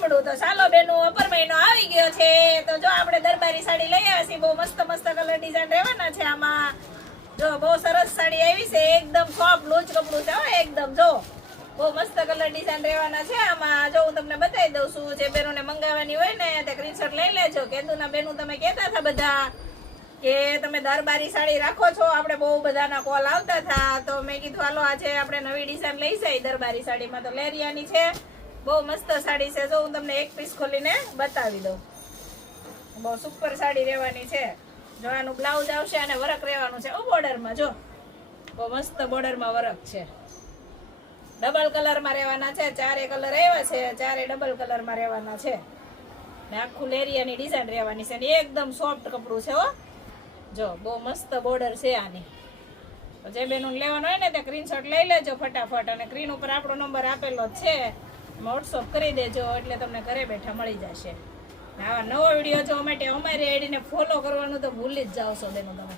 લીમડું. તો ચાલો બેનું અપર મહિનો આવી ગયો છે તો જો આપણે દરબારી સાડી લઈ આવ્યા છીએ. બહુ મસ્ત મસ્ત કલર ડિઝાઇન રહેવાના છે આમાં. જો બહુ સરસ સાડી આવી છે, એકદમ સોફ્ટ લૂજ કપડું છે એકદમ. જો બહુ મસ્ત કલર ડિઝાઇન રહેવાના છે આમાં. જો હું તમને બતાવી દઉં છું. જે બેનોને મંગાવવાની હોય ને તે સ્ક્રીનશોટ લઈ લેજો. કેદુના બેનું તમે કહેતા હતા બધા કે તમે દરબારી સાડી રાખો છો, આપણે બહુ બધાના કોલ આવતા હતા. તો મેં કીધું હાલો આજે આપણે નવી ડિઝાઇન લઈ જાય દરબારી સાડીમાં. તો લેરિયાની છે, બહુ મસ્ત સાડી છે. જો હું તમને એક પીસ ખોલીને બતાવી દઉં. બહુ સુપર સાડી રહેવાની છે. જો આનું બ્લાઉઝ આવશે અને વર્ક રહેવાનું છે બોર્ડરમાં. જો બહુ મસ્ત બોર્ડરમાં વર્ક છે. ડબલ કલરમાં રહેવાના છે. ચારે કલર આવ્યા છે, ચારે ડબલ કલરમાં રહેવાના છે. ને આખું લેરિયાની ડિઝાઇન રહેવાની છે. ને એકદમ સોફ્ટ કપડું છે હો. જો બહુ મસ્ત બોર્ડર છે આની. જે બેનું લેવાનું હોય ને તે સ્ક્રીનશોટ લઈ લેજો ફટાફટ. અને સ્ક્રીન ઉપર આપણો નંબર આપેલો જ છે, વોટ્સઅપ કરી દેજો એટલે તમને ઘરે બેઠા મળી જશે. આવા નવો વિડીયો જોવા માટે અમારી આઈડીને ફોલો કરવાનું તો ભૂલી જ જાઓ છો બેનો તમે.